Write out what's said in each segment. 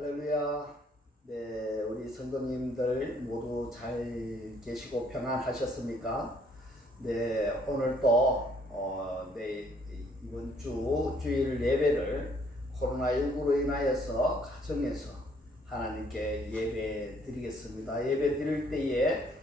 할렐루야. 네, 우리 성도님들 모두 잘 계시고 평안하셨습니까? 네, 오늘 또 이번 주 주일 예배를 코로나19로 인하여서 가정에서 하나님께 예배 드리겠습니다. 예배 드릴 때에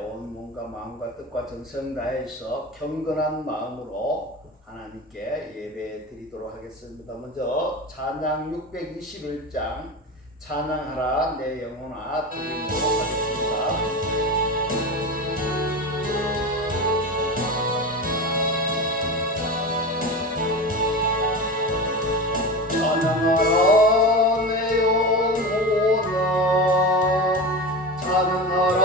온 몸과 마음과 뜻과 정성 다해서 경건한 마음으로 하나님께 예배 드리도록 하겠습니다. 먼저 찬양 621장 찬양하라 내 영혼아 드리도록 하겠습니다. 찬양하라 내 영혼아 찬양하라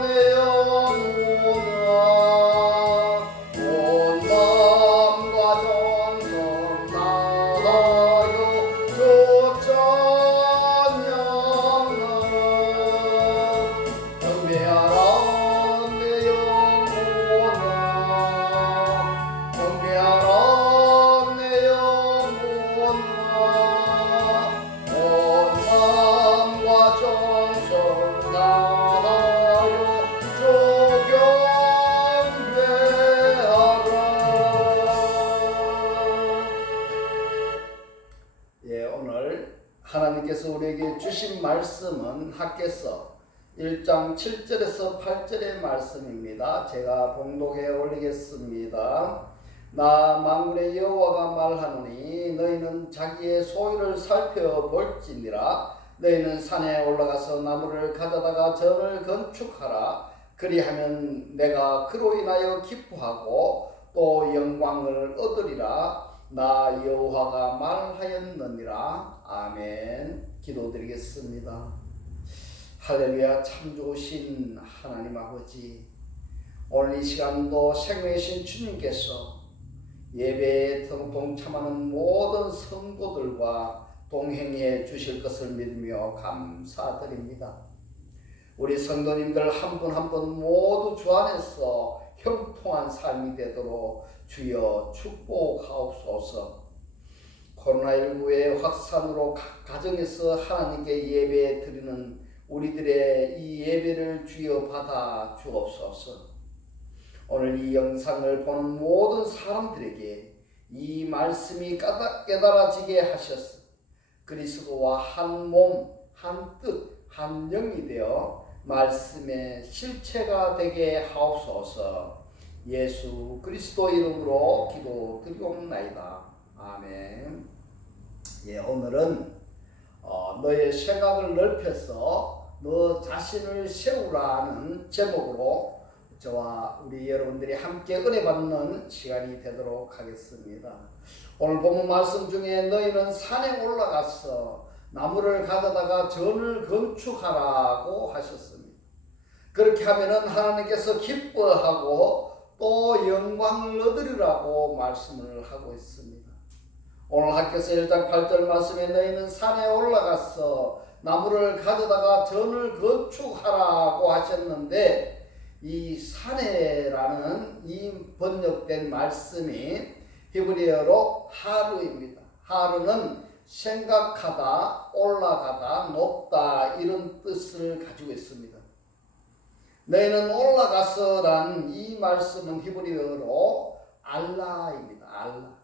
내 영혼아 온 마음과 정성 다하여 주 찬양하라 경배하라 내 영혼아 경배하라 내 영혼아 온 마음과 정성 다하여 주 경배하라. 오늘 하나님께서 우리에게 주신 말씀은 학개서 1장 7절에서 8절의 말씀입니다. 제가 봉독해 올리겠습니다. 나 만군의 여호와가 말하노니 너희는 자기의 소유를 살펴볼지니라. 너희는 산에 올라가서 나무를 가져다가 전을 건축하라. 그리하면 내가 그로 인하여 기뻐하고 또 영광을 얻으리라. 나 여호와가 말하였느니라. 아멘. 기도드리겠습니다. 할렐루야. 참 좋으신 하나님 아버지, 오늘 이 시간도 생명이신 주님께서 예배에 동참하는 모든 성도들과 동행해 주실 것을 믿으며 감사드립니다. 우리 성도님들 한 분 한 분 모두 주 안에서 형통한 삶이 되도록 주여 축복하옵소서. 코로나19의 확산으로 각 가정에서 하나님께 예배 드리는 우리들의 이 예배를 주여 받아 주옵소서. 오늘 이 영상을 보는 모든 사람들에게 이 말씀이 깨달아지게 하셨어. 그리스도와 한 몸, 한 뜻, 한 영이 되어 말씀의 실체가 되게 하옵소서. 예수 그리스도 이름으로 기도드리옵나이다. 아멘. 오늘은 너의 생각을 넓혀서 너 자신을 세우라는 제목으로 저와 우리 여러분들이 함께 은혜 받는 시간이 되도록 하겠습니다. 오늘 본문 말씀 중에 너희는 산에 올라가서 나무를 가져다가 전을 건축하라고 하셨습니다. 그렇게 하면은 하나님께서 기뻐하고 또 영광을 얻으리라고 말씀을 하고 있습니다. 오늘 학개서 1장 8절 말씀에 너희는 산에 올라가서 나무를 가져다가 전을 건축하라고 하셨는데, 이 산에라는 이 번역된 말씀이 히브리어로 하루입니다. 하루는 생각하다, 올라가다, 높다 이런 뜻을 가지고 있습니다. 너희는 올라가서란 이 말씀은 히브리어로 알라입니다. 알라.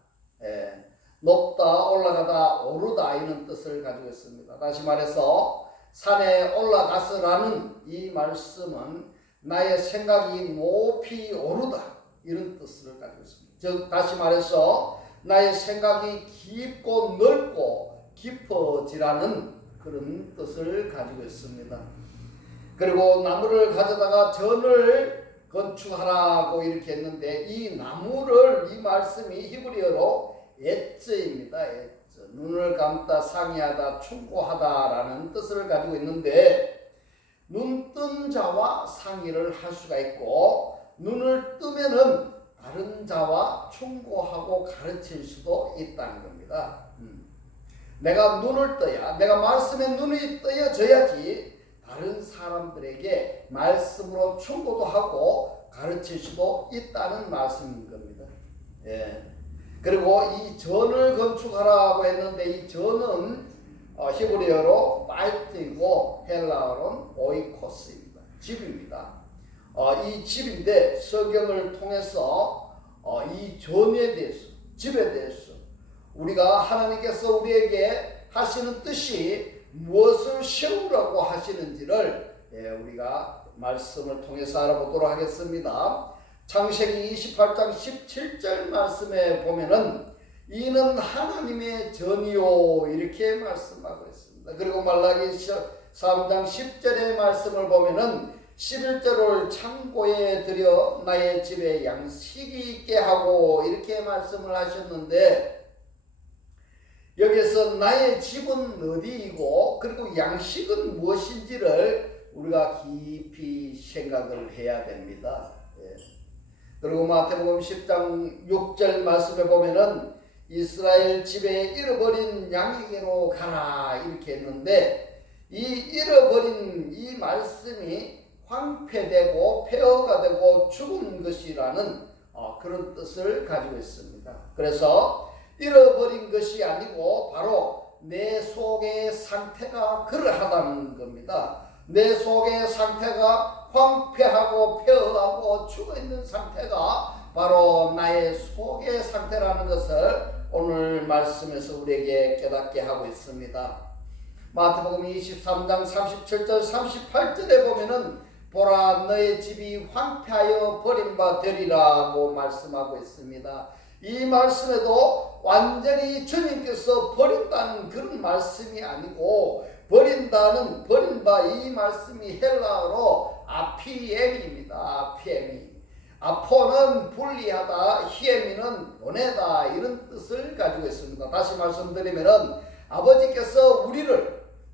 높다, 올라가다, 오르다 이런 뜻을 가지고 있습니다. 다시 말해서 산에 올라가서라는 이 말씀은 나의 생각이 높이 오르다 이런 뜻을 가지고 있습니다. 즉 다시 말해서 나의 생각이 깊고 넓고 깊어지라는 그런 뜻을 가지고 있습니다. 그리고 나무를 가져다가 전을 건축하라고 이렇게 했는데, 이 나무를 이 말씀이 히브리어로 에츠입니다. 에츠. 눈을 감다 상의하다 충고하다라는 뜻을 가지고 있는데, 눈 뜬 자와 상의를 할 수가 있고, 눈을 뜨면은 다른 자와 충고하고 가르칠 수도 있다는 겁니다. 내가 눈을 떠야, 내가 말씀에 눈이 떠여져야지 다른 사람들에게 말씀으로 충고도 하고 가르칠 수도 있다는 말씀인 겁니다. 그리고 이 전을 건축하라고 했는데, 이 전은 히브리어로 파이트이고 헬라어로는 오이코스입니다. 집입니다. 이 집인데 성경을 통해서 이 전에 대해서, 집에 대해서 우리가 하나님께서 우리에게 하시는 뜻이 무엇을 세우라고 하시는지를 우리가 말씀을 통해서 알아보도록 하겠습니다. 창세기 28장 17절 말씀에 보면은 이는 하나님의 전이요 이렇게 말씀하고 있습니다. 그리고 말라기 3장 10절의 말씀을 보면은 11절을 창고에 들여 나의 집에 양식이 있게 하고 이렇게 말씀을 하셨는데, 여기서 나의 집은 어디이고 그리고 양식은 무엇인지를 우리가 깊이 생각을 해야 됩니다. 그리고 마태복음 10장 6절 말씀에 보면은 이스라엘 집에 잃어버린 양에게로 가라 이렇게 했는데, 이 잃어버린 이 말씀이 황폐되고 폐허가 되고 죽은 것이라는 그런 뜻을 가지고 있습니다. 그래서 잃어버린 것이 아니고 바로 내 속의 상태가 그러하다는 겁니다. 내 속의 상태가 황폐하고 폐허하고 죽어있는 상태가 바로 나의 속의 상태라는 것을 오늘 말씀에서 우리에게 깨닫게 하고 있습니다. 마태복음 23장 37절 38절에 보면은 보라 너의 집이 황폐하여 버림바 되리라고 말씀하고 있습니다. 이 말씀에도 완전히 주님께서 버린다는 그런 말씀이 아니고, 버린바 이 말씀이 헬라어로 아피엠입니다. 아피엠이. 아포는 분리하다, 히에미는 보내다 이런 뜻을 가지고 있습니다. 다시 말씀드리면은 아버지께서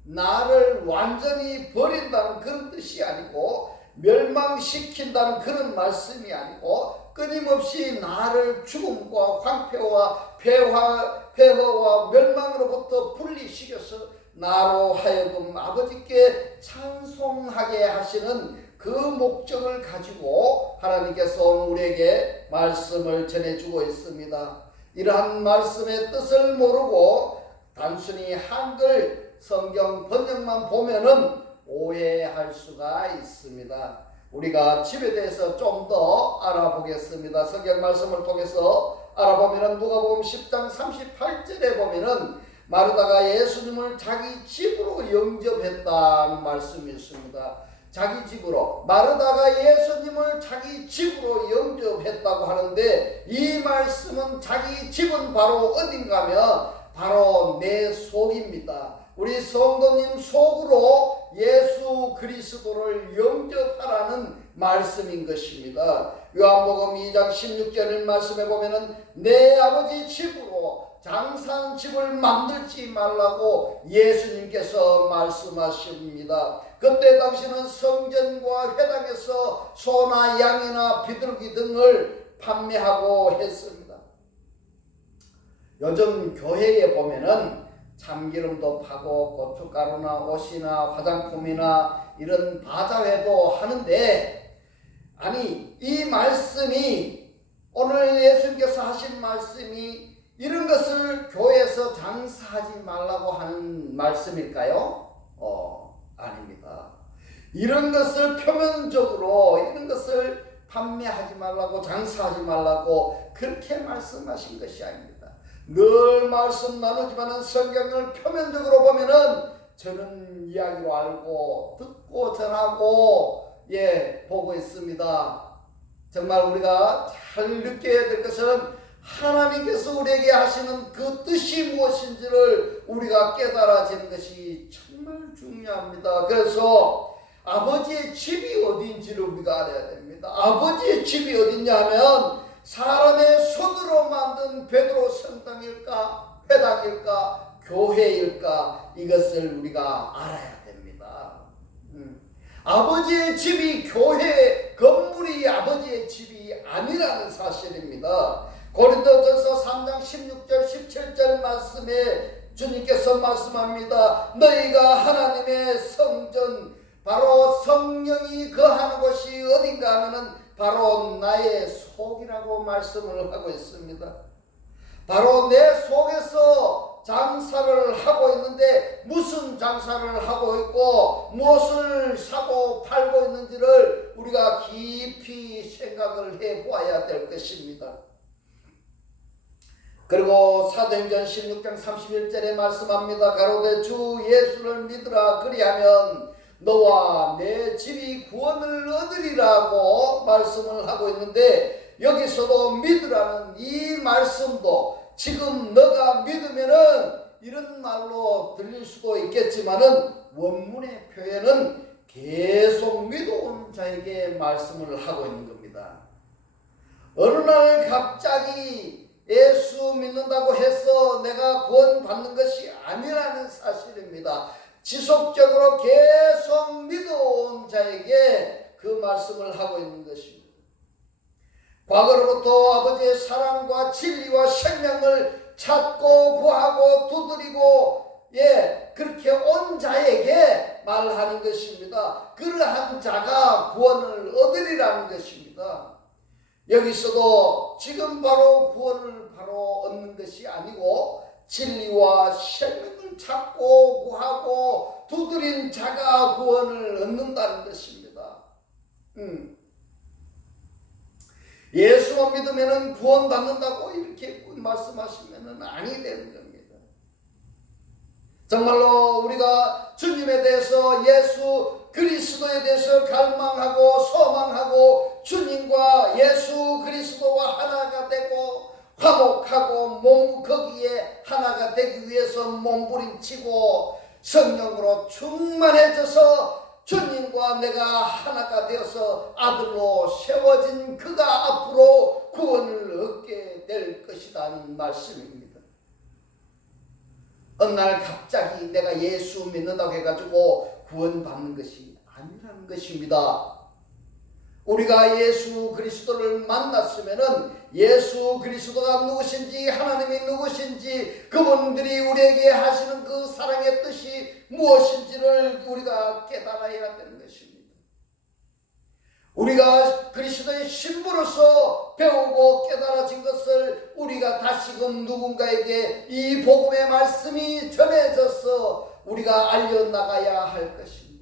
나를 완전히 버린다는 그런 뜻이 아니고, 멸망시킨다는 그런 말씀이 아니고, 끊임없이 나를 죽음과 황폐와 폐허와 멸망으로부터 분리시켜서 나로 하여금 아버지께 찬송하게 하시는 그 목적을 가지고 하나님께서 우리에게 말씀을 전해주고 있습니다. 이러한 말씀의 뜻을 모르고 단순히 한글 성경 번역만 보면은 오해할 수가 있습니다. 우리가 집에 대해서 좀 더 알아보겠습니다. 성경 말씀을 통해서 알아보면은 누가복음 10장 38절에 보면은 마르다가 예수님을 자기 집으로 영접했다는 말씀이 있습니다. 자기 집으로, 마르다가 예수님을 자기 집으로 영접했다고 하는데, 이 말씀은 자기 집은 바로 어딘가 하면 바로 내 속입니다. 우리 성도님 속으로 예수 그리스도를 영접하라는 말씀인 것입니다. 요한복음 2장 16절 말씀에 보면은 내 아버지 집으로 장사한 집을 만들지 말라고 예수님께서 말씀하십니다. 그때 당시는 성전과 회당에서 소나 양이나 비둘기 등을 판매하고 했습니다. 요즘 교회에 보면은 참기름도 파고 고춧가루나 옷이나 화장품이나 이런 바자회도 하는데, 아니 이 말씀이, 오늘 예수님께서 하신 말씀이 이런 것을 교회에서 장사하지 말라고 하는 말씀일까요? 아닙니다. 이런 것을 표면적으로 이런 것을 판매하지 말라고, 장사하지 말라고 그렇게 말씀하신 것이 아닙니다. 늘 말씀 나누지만은 성경을 표면적으로 보면은 저는 이야기로 알고 듣고 전하고 보고 있습니다. 정말 우리가 잘 느껴야 될 것은 하나님께서 우리에게 하시는 그 뜻이 무엇인지를 우리가 깨달아지는 것이 정말 중요합니다. 그래서 아버지의 집이 어딘지를 우리가 알아야 됩니다. 아버지의 집이 어디냐 하면 사람의 손으로 만든 베드로 성당일까, 회당일까, 교회일까, 이것을 우리가 알아야 됩니다. 아버지의 집이 교회 건물이 아버지의 집이 아니라는 사실입니다. 고린도전서 3장 16절 17절 말씀에 주님께서 말씀합니다. 너희가 하나님의 성전, 바로 성령이 거하는 곳이 어딘가 하면은 바로 나의 속이라고 말씀을 하고 있습니다. 바로 내 속에서 장사를 하고 있는데 무슨 장사를 하고 있고 무엇을 사고 팔고 있는지를 우리가 깊이 생각을 해 보아야 될 것입니다. 그리고 사도행전 16장 31절에 말씀합니다. 가로되 주 예수를 믿으라 그리하면 너와 내 집이 구원을 얻으리라고 말씀을 하고 있는데, 여기서도 믿으라는 이 말씀도 지금 너가 믿으면은 이런 말로 들릴 수도 있겠지만은 원문의 표현은 계속 믿어온 자에게 말씀을 하고 있는 겁니다. 어느 날 갑자기 예수 믿는다고 해서 내가 구원받는 것이 아니라는 사실입니다. 지속적으로 계속 믿어온 자에게 그 말씀을 하고 있는 것입니다. 과거로부터 아버지의 사랑과 진리와 생명을 찾고 구하고 두드리고 그렇게 온 자에게 말하는 것입니다. 그러한 자가 구원을 얻으리라는 것입니다. 여기서도 지금 바로 구원을 바로 얻는 것이 아니고 진리와 생명을 찾고 구하고 두드린 자가 구원을 얻는다는 것입니다. 예수만 믿으면 구원받는다고 이렇게 말씀하시면 아니 되는 겁니다. 정말로 우리가 주님에 대해서, 예수 그리스도에 대해서 갈망하고 소망하고 주님과 예수 그리스도와 하나가 되고 화목하고 거기에 하나가 되기 위해서 몸부림치고 성령으로 충만해져서 주님과 내가 하나가 되어서 아들로 세워진 그가 앞으로 구원을 얻게 될 것이라는 말씀입니다. 어느 날 갑자기 내가 예수 믿는다고 해가지고 구원받는 것이 아니라는 것입니다. 우리가 예수 그리스도를 만났으면은 예수 그리스도가 누구신지, 하나님이 누구신지, 그분들이 우리에게 하시는 그 사랑의 뜻이 무엇인지를 우리가 깨달아야 되는 것입니다. 우리가 그리스도의 신부로서 배우고 깨달아진 것을 우리가 다시금 누군가에게 이 복음의 말씀이 전해져서 우리가 알려나가야 할 것입니다.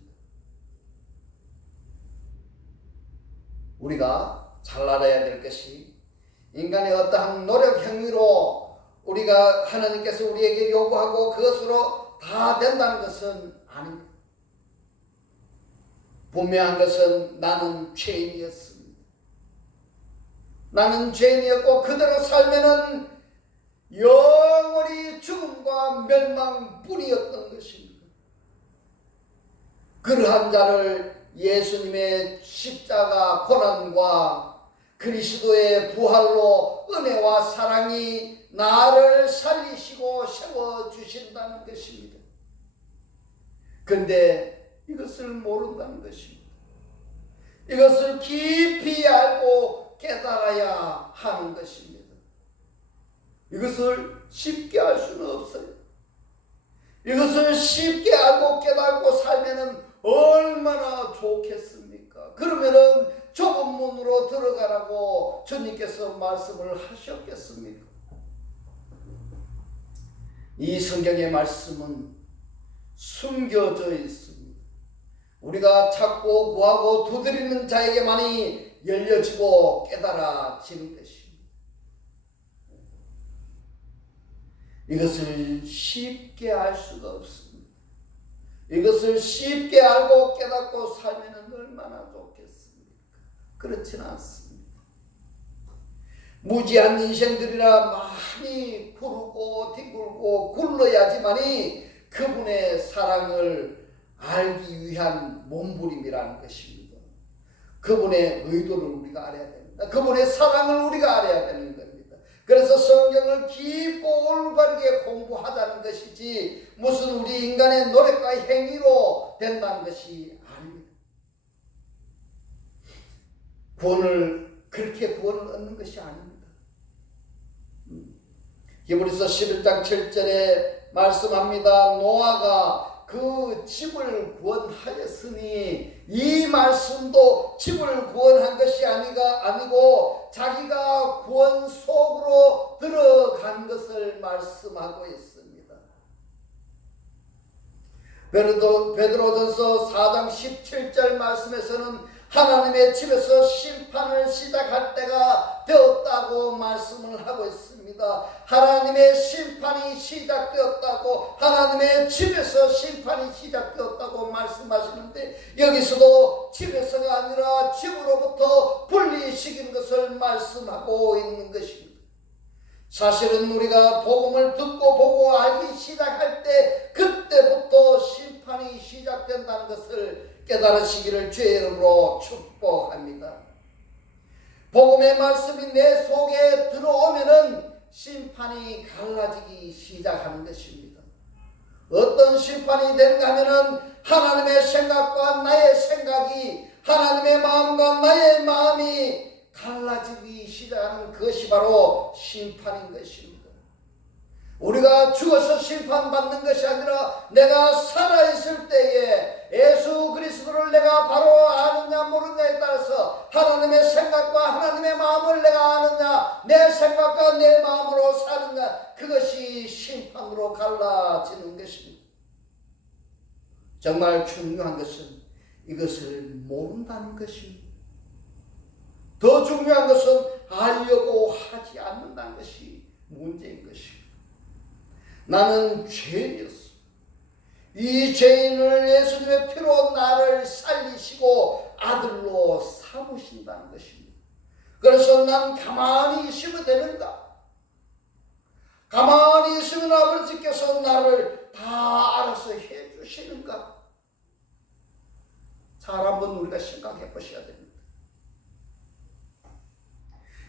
우리가 잘 알아야 될 것이, 인간의 어떠한 노력 행위로 우리가 하나님께서 우리에게 요구하고 그것으로 다 된다는 것은 아닙니다. 분명한 것은 나는 죄인이었습니다. 나는 죄인이었고 그대로 살면은 영원히 죽음과 멸망뿐이었던 것입니다. 그러한 자를 예수님의 십자가 고난과 그리스도의 부활로 은혜와 사랑이 나를 살리시고 세워주신다는 것입니다. 그런데 이것을 모른다는 것입니다. 이것을 깊이 알고 깨달아야 하는 것입니다. 이것을 쉽게 알 수는 없어요. 이것을 쉽게 알고 깨닫고 살면은 얼마나 좋겠습니까? 그러면은 좁은 문으로 들어가라고 주님께서 말씀을 하셨겠습니까? 이 성경의 말씀은 숨겨져 있습니다. 우리가 찾고 구하고 두드리는 자에게만이 열려지고 깨달아지는 것입니다. 이것을 쉽게 알 수가 없습니다. 이것을 쉽게 알고 깨닫고 살면 얼마나 좋겠습니까? 그렇지는 않습니다. 무지한 인생들이라 많이 구르고 뒹굴고 굴러야지만이 그분의 사랑을 알기 위한 몸부림이라는 것입니다. 그분의 의도를 우리가 알아야 됩니다. 그분의 사랑을 우리가 알아야 되는 겁니다. 그래서 성경을 깊고 올바르게 공부하자는 것이지 무슨 우리 인간의 노력과 행위로 된다는 것이 아닙니다. 그렇게 구원을 얻는 것이 아닙니다. 히브리서 11장 7절에 말씀합니다. 노아가 그 집을 구원하였으니, 이 말씀도 집을 구원한 것이 아니고 자기가 구원 속으로 들어간 것을 말씀하고 있습니다. 베드로전서 4장 17절 말씀에서는 하나님의 집에서 심판을 시작할 때가 되었다고 말씀을 하고 있습니다. 하나님의 심판이 시작되었다고, 하나님의 집에서 심판이 시작되었다고 말씀하시는데, 여기서도 집에서가 아니라 집으로부터 분리시키는 것을 말씀하고 있는 것입니다. 사실은 우리가 복음을 듣고 보고 알기 시작할 때 그때부터 심판이 시작된다는 것을 깨달으시기를 주의 이름으로 축복합니다. 복음의 말씀이 내 속에 들어오면은 심판이 갈라지기 시작하는 것입니다. 어떤 심판이 되는가 하면은 하나님의 생각과 나의 생각이, 하나님의 마음과 나의 마음이 갈라지기 시작하는 것이 바로 심판인 것입니다. 우리가 죽어서 심판받는 것이 아니라 내가 살아있을 때에 예수 그리스도를 내가 바로 아느냐 모르느냐에 따라서 하나님의 생각과 하나님의 마음을 내가 아느냐, 내 생각과 내 마음으로 사느냐, 그것이 심판으로 갈라지는 것입니다. 정말 중요한 것은 이것을 모른다는 것입니다. 더 중요한 것은 알려고 하지 않는다는 것이 문제인 것입니다. 나는 죄인이었어. 이 죄인을 예수님의 피로 나를 살리시고 아들로 삼으신다는 것입니다. 그래서 난 가만히 있으면 되는가? 가만히 있으면 아버지께서 나를 다 알아서 해주시는가? 잘 한번 우리가 생각해 보셔야 됩니다.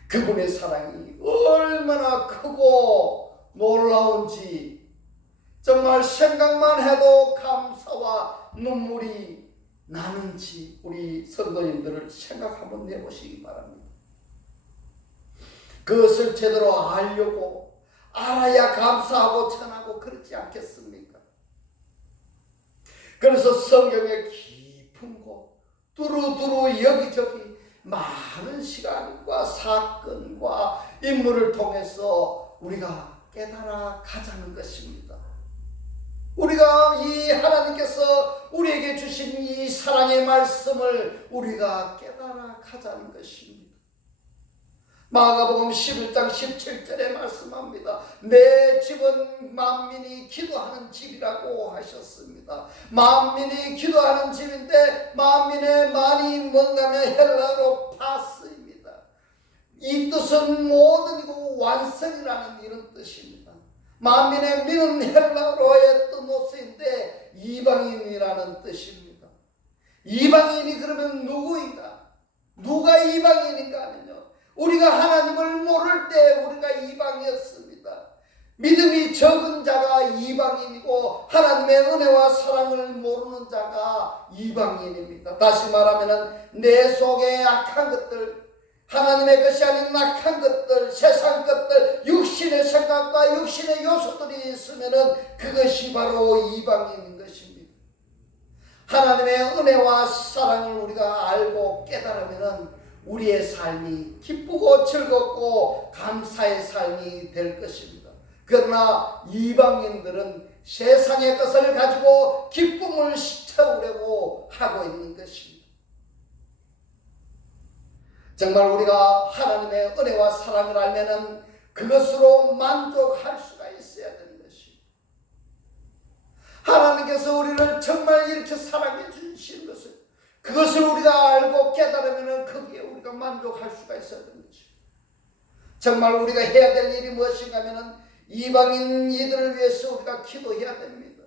그분의 사랑이 얼마나 크고 놀라운지 정말 생각만 해도 감사와 눈물이 나는지 우리 성도님들을 생각 한번 해보시기 바랍니다. 그것을 제대로 알려고, 알아야 감사하고 천하고 그렇지 않겠습니까? 그래서 성경의 깊은 곳, 두루두루 여기저기 많은 시간과 사건과 인물을 통해서 우리가 깨달아 가자는 것입니다. 우리가 이 하나님께서 우리에게 주신 이 사랑의 말씀을 우리가 깨달아 가자는 것입니다. 마가복음 11장 17절에 말씀합니다. 내 집은 만민이 기도하는 집이라고 하셨습니다. 만민이 기도하는 집인데 만민의 만이 뭔가 하면 헬라어로 파스입니다. 이 뜻은 모든이고 완성이라는 이런 뜻입니다. 만민의 민은 헬라어로의 뜻모스인데 이방인이라는 뜻입니다. 이방인이 그러면 누구인가? 누가 이방인인가 하면요, 우리가 하나님을 모를 때 우리가 이방이었습니다. 믿음이 적은 자가 이방인이고 하나님의 은혜와 사랑을 모르는 자가 이방인입니다. 다시 말하면 내 속에 악한 것들, 하나님의 것이 아닌 악한 것들, 세상 것들, 육신의 생각과 육신의 요소들이 있으면 그것이 바로 이방인인 것입니다. 하나님의 은혜와 사랑을 우리가 알고 깨달으면 우리의 삶이 기쁘고 즐겁고 감사의 삶이 될 것입니다. 그러나 이방인들은 세상의 것을 가지고 기쁨을 채우려고 하고 있는 것입니다. 정말 우리가 하나님의 은혜와 사랑을 알면은 그것으로 만족할 수가 있어야 되는 것입니다. 하나님께서 우리를 정말 이렇게 사랑해 주신 것을, 그것을 우리가 알고 깨달으면 거기에 우리가 만족할 수가 있어야 되는 것입니다. 정말 우리가 해야 될 일이 무엇인가 하면 이방인 이들을 위해서 우리가 기도해야 됩니다.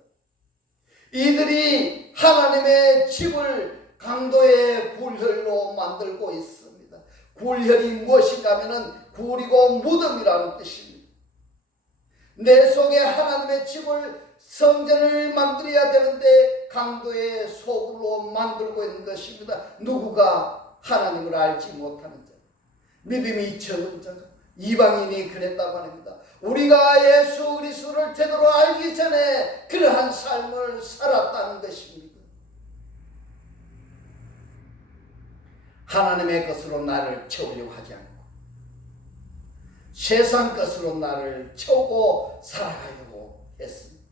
이들이 하나님의 집을 강도의 굴혈로 만들고 있습니다. 굴혈이 무엇인가 하면 굴이고 무덤이라는 뜻입니다. 내 속에 하나님의 집을, 성전을 만들어야 되는데 강도의 소굴로 만들고 있는 것입니다. 누구가 하나님을 알지 못하는 자, 믿음이 적은 자가, 이방인이 그랬다고 합니다. 우리가 예수 그리스도를 제대로 알기 전에 그러한 삶을 살았다는 것입니다. 하나님의 것으로 나를 채우려고 하지 않고 세상 것으로 나를 채우고 살아가려고 했습니다.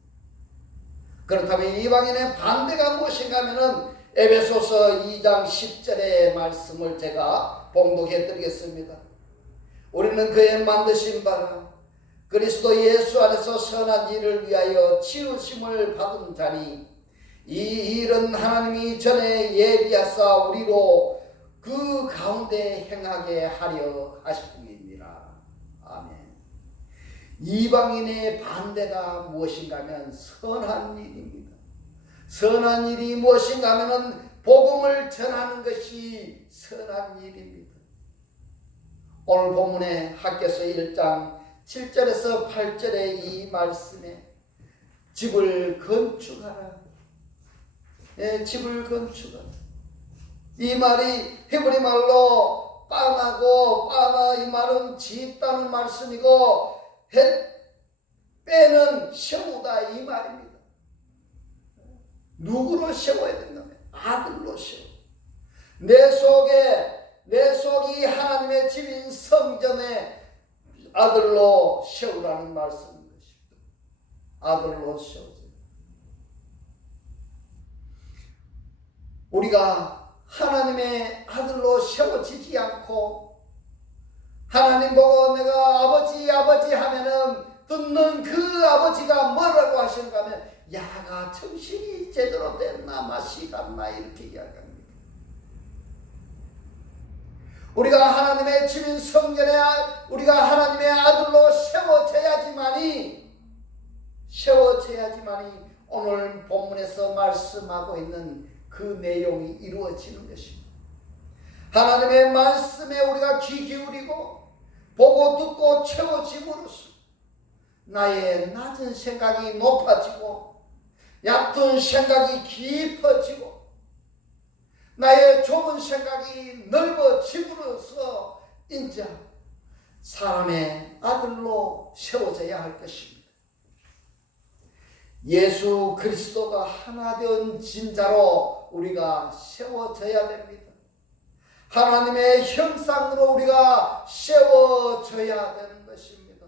그렇다면 이방인의 반대가 무엇인가 하면은 에베소서 2장 10절의 말씀을 제가 봉독해 드리겠습니다. 우리는 그의 만드신 바라 그리스도 예수 안에서 선한 일을 위하여 지으심을 받은 자니 이 일은 하나님이 전에 예비하사 우리로 그 가운데 행하게 하려 하심이니라. 아멘. 이방인의 반대가 무엇인가 하면 선한 일입니다. 선한 일이 무엇인가 하면 복음을 전하는 것이 선한 일입니다. 오늘 본문의 학개서 1장 7절에서 8절의 이 말씀에 집을 건축하라. 집을 건축하라. 이 말이 히브리 말로 빠나고 빠나 이 말은 짓다는 말씀이고 빼는 세우다 이 말입니다. 누구로 세워야 된다면 아들로 세워. 내 속이 하나님의 집인 성전에 아들로 세우라는 말씀인 것입니다. 아들로 세우세요. 우리가 하나님의 아들로 세워지지 않고 하나님 보고 내가 아버지 하면은 듣는 그 아버지가 뭐라고 하시는가 하면 야가 정신이 제대로 됐나 맛이 갔나 이렇게 이야기합니다. 우리가 하나님의 집인 성전에 우리가 하나님의 아들로 세워져야지만이 오늘 본문에서 말씀하고 있는 그 내용이 이루어지는 것입니다. 하나님의 말씀에 우리가 귀 기울이고 보고 듣고 채워짐으로써 나의 낮은 생각이 높아지고 얕은 생각이 깊어지고 나의 좁은 생각이 넓어짐으로써 인자 사람의 아들로 세워져야 할 것입니다. 예수 그리스도가 하나 된 진자로 우리가 세워져야 됩니다. 하나님의 형상으로 우리가 세워져야 되는 것입니다.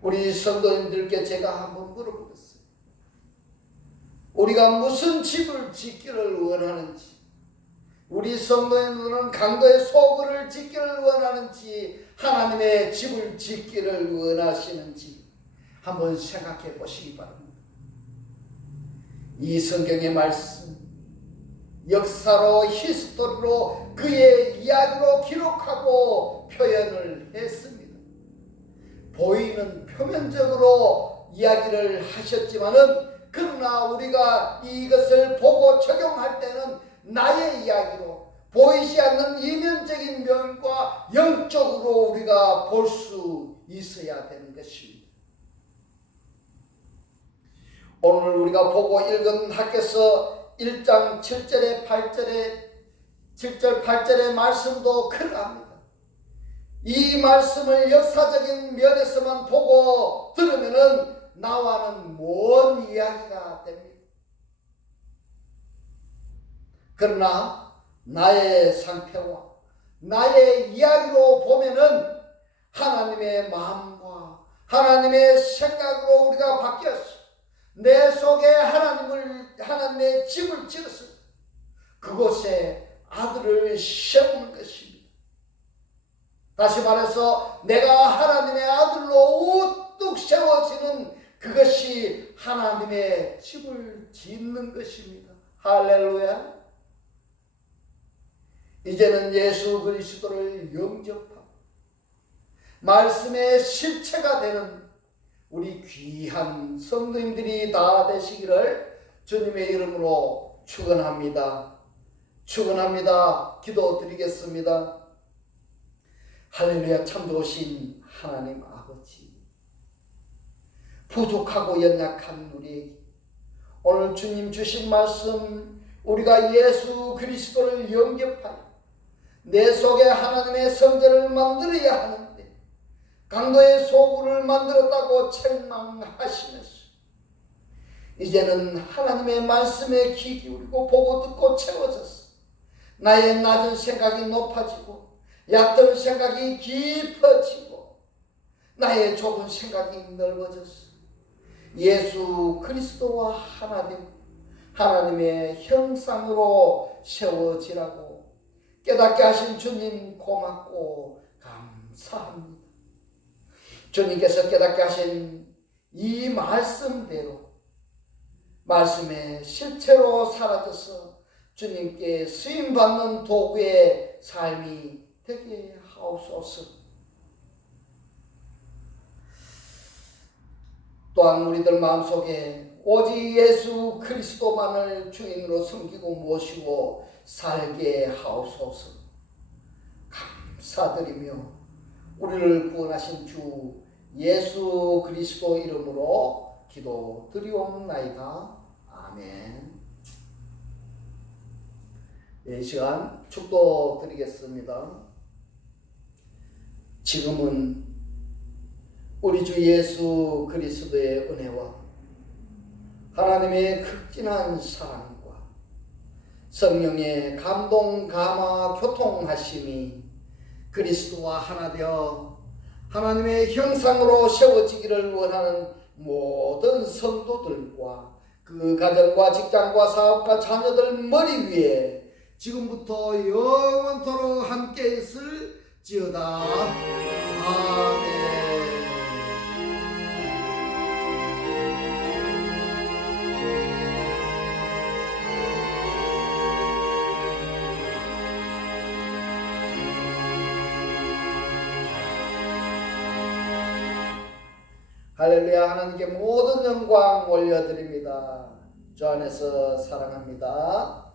우리 성도님들께 제가 한번 물어보겠습니다. 우리가 무슨 집을 짓기를 원하는지, 우리 성도님들은 강도의 소굴을 짓기를 원하는지, 하나님의 집을 짓기를 원하시는지 한번 생각해 보시기 바랍니다. 이 성경의 말씀, 역사로 히스토리로 그의 이야기로 기록하고 표현을 했습니다. 보이는 표면적으로 이야기를 하셨지만은 그러나 우리가 이것을 보고 적용할 때는 나의 이야기로 보이지 않는 이면적인 면과 영적으로 우리가 볼 수 있어야 되는 것입니다. 오늘 우리가 보고 읽은 학개서 1장 7절 8절의 말씀도 그러합니다. 이 말씀을 역사적인 면에서만 보고 들으면은 나와는 먼 이야기가 됩니다. 그러나 나의 상태와 나의 이야기로 보면은 하나님의 마음과 하나님의 생각으로 우리가 바뀌었어. 내 속에 하나님의 집을 지었어. 그곳에 아들을 세우는 것입니다. 다시 말해서 내가 하나님의 아들로 우뚝 세워지는 그것이 하나님의 집을 짓는 것입니다. 할렐루야. 이제는 예수 그리스도를 영접하고 말씀의 실체가 되는 우리 귀한 성도님들이 다 되시기를 주님의 이름으로 축원합니다. 기도드리겠습니다. 할렐루야. 참 좋으신 하나님 아버지, 부족하고 연약한 우리에게 오늘 주님 주신 말씀, 우리가 예수 그리스도를 영접하여 내 속에 하나님의 성전을 만들어야 하는데 강도의 소굴을 만들었다고 책망하시면서 이제는 하나님의 말씀에 귀 기울이고 보고 듣고 채워졌어. 나의 낮은 생각이 높아지고 얕은 생각이 깊어지고 나의 좁은 생각이 넓어졌어. 예수 그리스도와 하나님의 형상으로 세워지라고 깨닫게 하신 주님 고맙고 감사합니다. 주님께서 깨닫게 하신 이 말씀대로 말씀의 실체로 사라져서 주님께 쓰임받는 도구의 삶이 되게 하옵소서. 또한 우리들 마음속에 오직 예수 그리스도만을 주인으로 섬기고 모시고 살게 하옵소서. 감사드리며 우리를 구원하신 주 예수 그리스도 이름으로 기도드리옵나이다. 아멘. 이 시간 축도 드리겠습니다. 지금은 우리 주 예수 그리스도의 은혜와 하나님의 극진한 사랑과 성령의 감동, 감화, 교통하심이 그리스도와 하나 되어 하나님의 형상으로 세워지기를 원하는 모든 성도들과 그 가정과 직장과 사업과 자녀들 머리 위에 지금부터 영원토록 함께 있을지어다. 아멘. 할렐루야. 하나님께 모든 영광 올려드립니다. 주 안에서 사랑합니다.